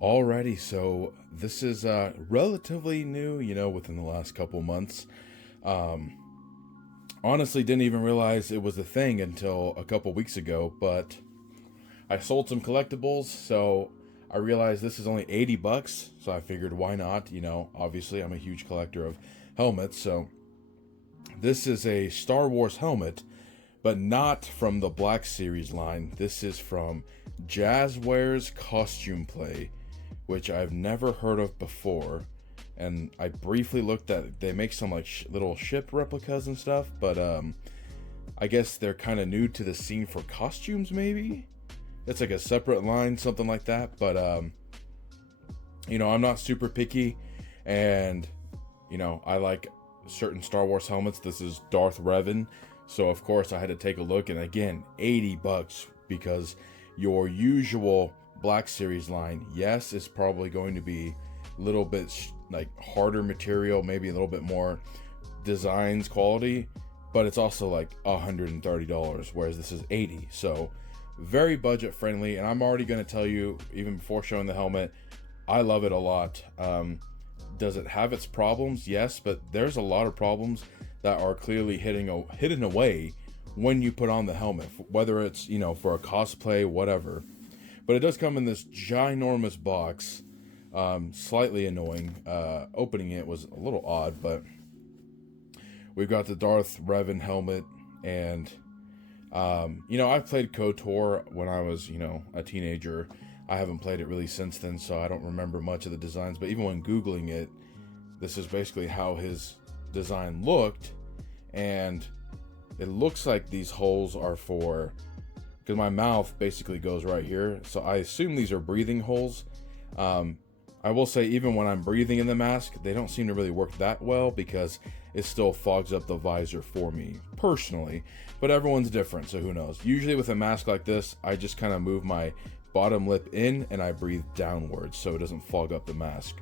Alrighty, so this is relatively new, within the last couple months. Honestly, didn't even realize it was a thing until a couple weeks ago, but I sold some collectibles, so I realized this is only $80, so I figured why not, obviously I'm a huge collector of helmets, so this is a Star Wars helmet, but not from the Black Series line. This is from Jazwares Costume Play, which I've never heard of before, and I briefly looked at, they make some like little ship replicas and stuff, but I guess they're kind of new to the scene for costumes, maybe? It's like a separate line, something like that, but I'm not super picky, and I like certain Star Wars helmets. This is Darth Revan, so of course I had to take a look, and again, $80, because your usual Black Series line, yes, is probably going to be a little bit like harder material, maybe a little bit more designs quality, but it's also like $130, whereas this is $80, so very budget friendly. And I'm already going to tell you, even before showing the helmet, I love it a lot. Does it have its problems? Yes, but there's a lot of problems that are clearly hidden away when you put on the helmet, whether it's for a cosplay, whatever. But it does come in this ginormous box. Slightly annoying. Opening it was a little odd, but we've got the Darth Revan helmet, and I've played KOTOR when I was a teenager. I haven't played it really since then, so I don't remember much of the designs, but even when googling it, this is basically how his design looked, and it looks like these holes are for, because my mouth basically goes right here, so I assume these are breathing holes. I will say, even when I'm breathing in the mask, they don't seem to really work that well, because it still fogs up the visor for me, personally. But everyone's different, so who knows. Usually with a mask like this, I just kind of move my bottom lip in and I breathe downwards so it doesn't fog up the mask.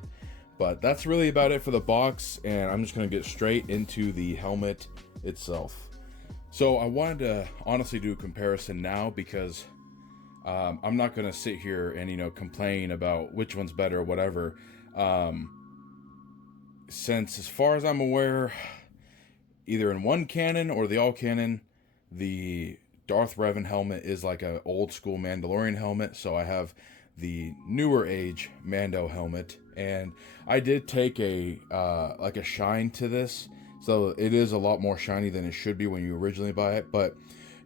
But that's really about it for the box, and I'm just going to get straight into the helmet itself. So I wanted to honestly do a comparison now, because I'm not going to sit here and complain about which one's better or whatever, since as far as I'm aware, either in one canon or the all canon, the Darth Revan helmet is like an old school Mandalorian helmet. So I have the newer age Mando helmet, and I did take a like a shine to this, so it is a lot more shiny than it should be when you originally buy it. But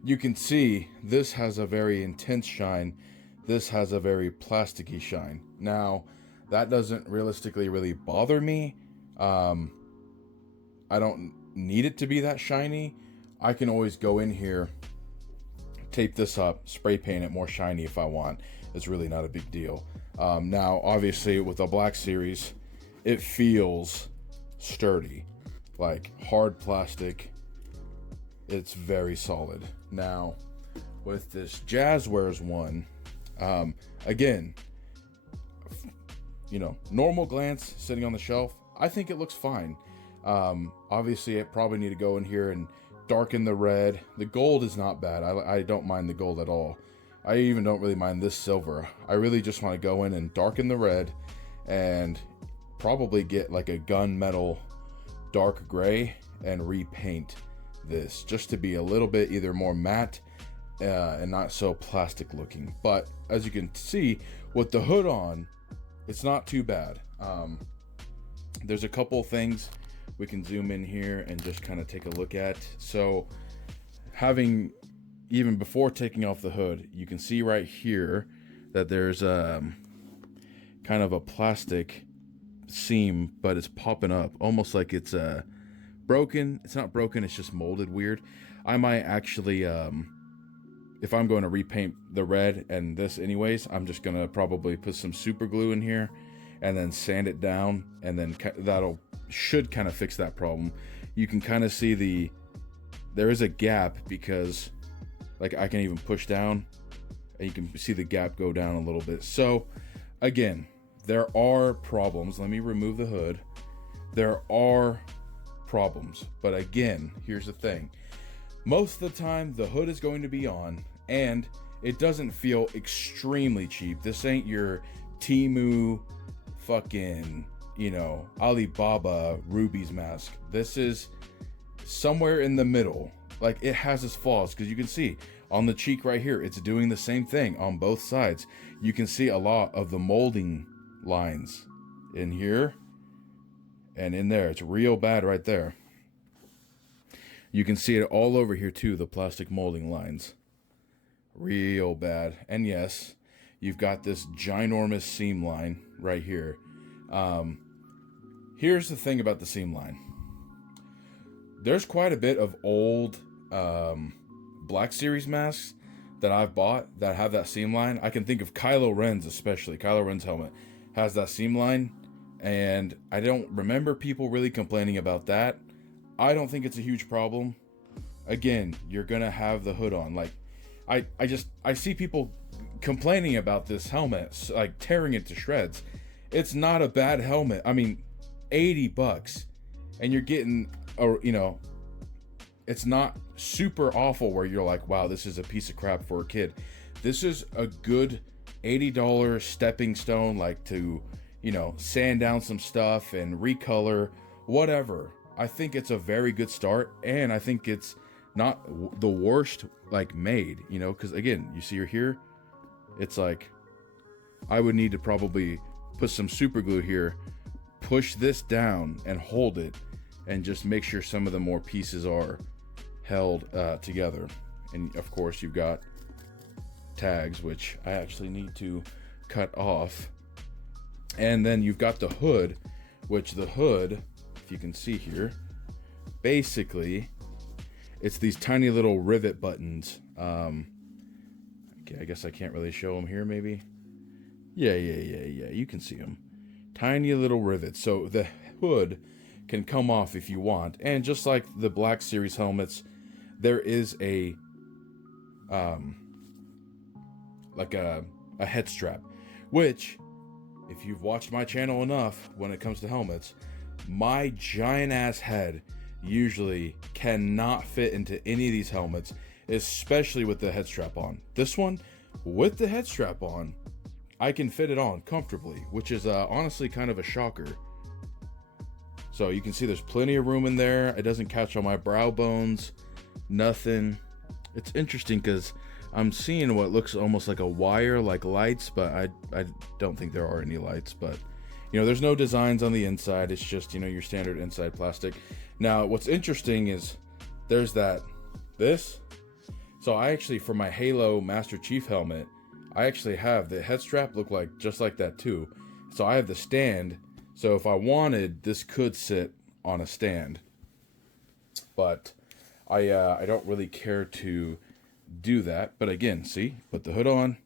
you can see this has a very intense shine. This has a very plasticky shine. Now, that doesn't realistically really bother me. I don't need it to be that shiny. I can always go in here, tape this up, spray paint it more shiny if I want. It's really not a big deal. Now, obviously, with the Black Series, it feels sturdy, like hard plastic. It's very solid. Now, with this Jazwares one, again, normal glance sitting on the shelf, I think it looks fine. Obviously, I probably need to go in here and darken the red. The gold is not bad. I don't mind the gold at all. I even don't really mind this silver. I really just want to go in and darken the red and probably get like a gunmetal dark gray and repaint this, just to be a little bit either more matte and not so plastic looking. But as you can see, with the hood on, it's not too bad. There's a couple things we can zoom in here and just kind of take a look at. So even before taking off the hood, you can see right here that there's kind of a plastic seam, but it's popping up almost like it's broken. It's not broken, it's just molded weird. I might actually if I'm going to repaint the red and this anyways, I'm just gonna probably put some super glue in here and then sand it down, and then should kind of fix that problem. You can kind of see there is a gap, because like I can even push down and you can see the gap go down a little bit. So again, there are problems. Let me remove the hood. There are problems, but again, here's the thing. Most of the time, the hood is going to be on, and it doesn't feel extremely cheap. This ain't your Temu fucking, Alibaba Ruby's mask. This is somewhere in the middle. Like, it has its flaws, because you can see on the cheek right here, it's doing the same thing on both sides. You can see a lot of the molding lines in here and in there. It's real bad right there. You can see it all over here too, the plastic molding lines. Real bad. And yes, you've got this ginormous seam line right here. Here's the thing about the seam line. There's quite a bit of old Black Series masks that I've bought that have that seam line. I can think of Kylo Ren's especially. Kylo Ren's helmet has that seam line, and I don't remember people really complaining about that. I don't think it's a huge problem. Again, you're gonna have the hood on. Like, I see people complaining about this helmet, like tearing it to shreds. It's not a bad helmet. I mean, $80, and you're getting it's not super awful where you're like, wow, this is a piece of crap for a kid. This is a good $80 stepping stone, like to, sand down some stuff and recolor, whatever. I think it's a very good start, and I think it's not the worst, like, made, because again, you see here, it's like, I would need to probably put some super glue here, push this down and hold it, and just make sure some of the more pieces are held together. And of course, you've got tags, which I actually need to cut off. And then you've got the hood, which the hood, if you can see here, basically it's these tiny little rivet buttons. Okay, I guess I can't really show them here, maybe. Yeah, you can see them. Tiny little rivets. So the hood can come off if you want. And just like the Black Series helmets, there is a like a head strap, which, if you've watched my channel enough when it comes to helmets, my giant ass head usually cannot fit into any of these helmets, especially with the head strap on. This one, with the head strap on, I can fit it on comfortably, which is honestly kind of a shocker. So you can see there's plenty of room in there. It doesn't catch on my brow bones, nothing. It's interesting because I'm seeing what looks almost like a wire, like lights, but I don't think there are any lights. But there's no designs on the inside. It's just your standard inside plastic. Now what's interesting is there's this. So I actually, for my Halo Master Chief helmet, I actually have the head strap look like just like that too. So I have the stand. So if I wanted, this could sit on a stand. But I don't really care to do that. But again, see, put the hood on,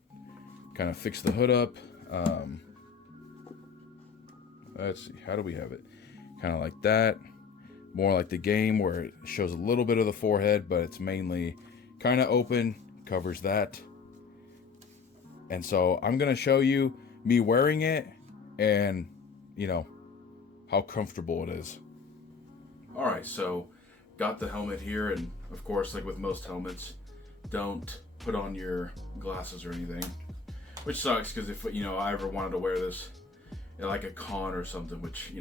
kind of fix the hood up. Let's see, how do we have it? Kind of like that. More like the game where it shows a little bit of the forehead, but it's mainly kind of open, covers that. And so I'm going to show you me wearing it and, how comfortable it is. All right, so got the helmet here, and of course, like with most helmets, don't put on your glasses or anything, which sucks because if I ever wanted to wear this at like a con or something, which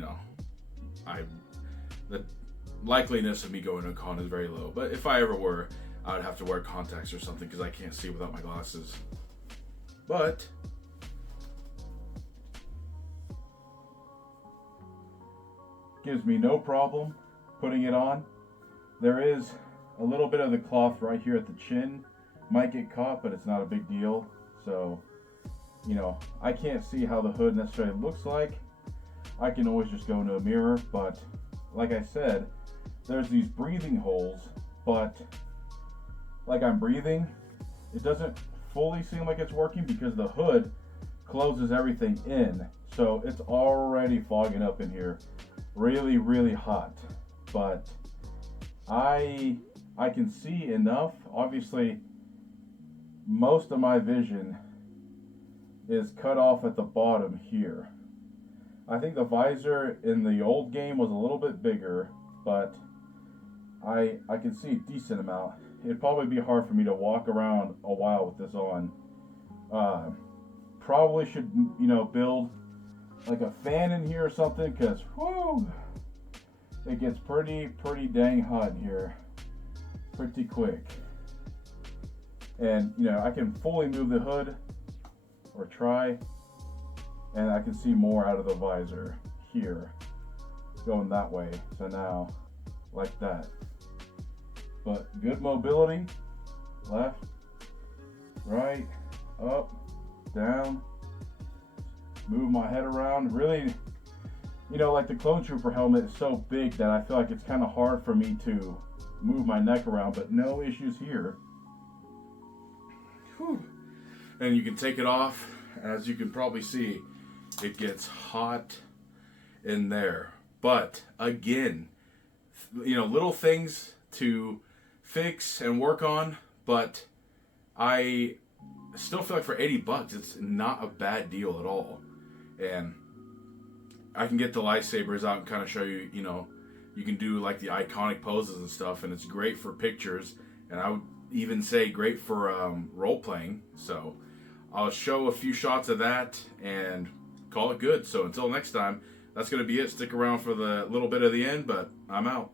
the likeliness of me going to a con is very low, but if I ever were, I would have to wear contacts or something because I can't see without my glasses. But gives me no problem putting it on. There is a little bit of the cloth right here at the chin, might get caught, but it's not a big deal. So, I can't see how the hood necessarily looks like. I can always just go into a mirror, but like I said, there's these breathing holes, but like I'm breathing, it doesn't fully seem like it's working because the hood closes everything in. So it's already fogging up in here. Really, really hot. But I can see enough. Obviously, most of my vision is cut off at the bottom here. I think the visor in the old game was a little bit bigger, but I can see a decent amount. It'd probably be hard for me to walk around a while with this on. Probably should, build like a fan in here or something, because whoo, it gets pretty dang hot in here pretty quick. And I can fully move the hood, or try, and I can see more out of the visor here going that way. So now, like that. But good mobility, left, right, up, down, move my head around. Really, like the Clone Trooper helmet is so big that I feel like it's kind of hard for me to move my neck around, but no issues here. Whew. And you can take it off. As you can probably see, it gets hot in there. But again, little things to fix and work on, but I still feel like for 80 bucks, it's not a bad deal at all. And I can get the lightsabers out and kind of show you, you can do like the iconic poses and stuff, and it's great for pictures, and I would even say great for role playing. So I'll show a few shots of that and call it good. So until next time, that's going to be it. Stick around for the little bit of the end, but I'm out.